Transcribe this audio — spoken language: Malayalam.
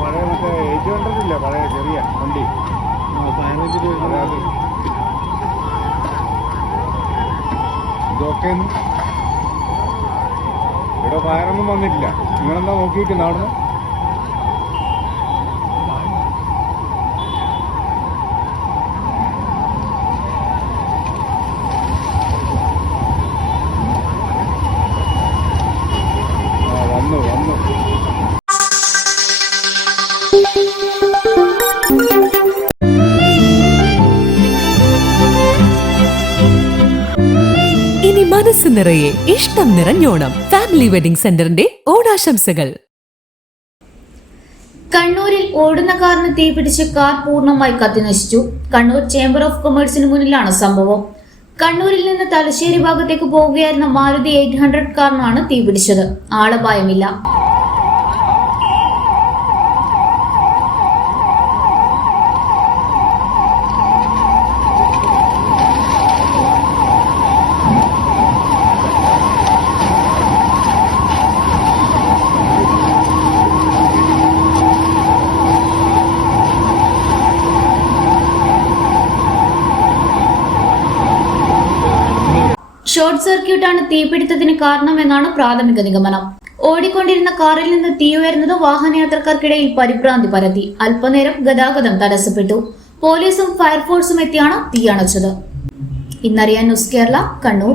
പഴയ മറ്റേ എയ്റ്റ് ഹൺഡ്രഡ് ഇല്ല? പഴയ ചെറിയ വണ്ടി. ഇതൊക്കെ ഇവിടെ ഫയറൊന്നും വന്നിട്ടില്ല. നിങ്ങളെന്താ നോക്കിയിരിക്കുന്ന ഇനി മനസ്സ് നിറയെ ഇഷ്ടം നിറഞ്ഞോണം ഫാമിലി വെഡിംഗ് സെന്ററിന്റെ ഓണാശംസകൾ. കണ്ണൂരിൽ ഓടുന്ന കാറിന് തീപിടിച്ച് കാർ പൂർണമായി കത്തിനശിച്ചു. കണ്ണൂർ ചേംബർ ഓഫ് കൊമേഴ്സിന് മുന്നിലാണ് സംഭവം. കണ്ണൂരിൽ നിന്ന് തലശ്ശേരി ഭാഗത്തേക്ക് പോവുകയായിരുന്ന മാരുതി എയ്റ്റ് ഹൺഡ്രഡ് കാറിനാണ് തീപിടിച്ചത് ആളപായമില്ല. ഷോർട്ട് സർക്യൂട്ടാണ് തീപിടുത്തത്തിന് കാരണമെന്നാണ് പ്രാഥമിക നിഗമനം. ഓടിക്കൊണ്ടിരുന്ന കാറിൽ നിന്ന് തീ ഉയർന്നത് വാഹനയാത്രക്കാർക്കിടയിൽ പരിഭ്രാന്തി പരത്തി. അല്പനേരം ഗതാഗതം തടസ്സപ്പെട്ടു. പോലീസും ഫയർഫോഴ്സും എത്തിയാണ് തീയണച്ചത് ഇന്നറിയാൻ ന്യൂസ് കേരള കണ്ണൂർ.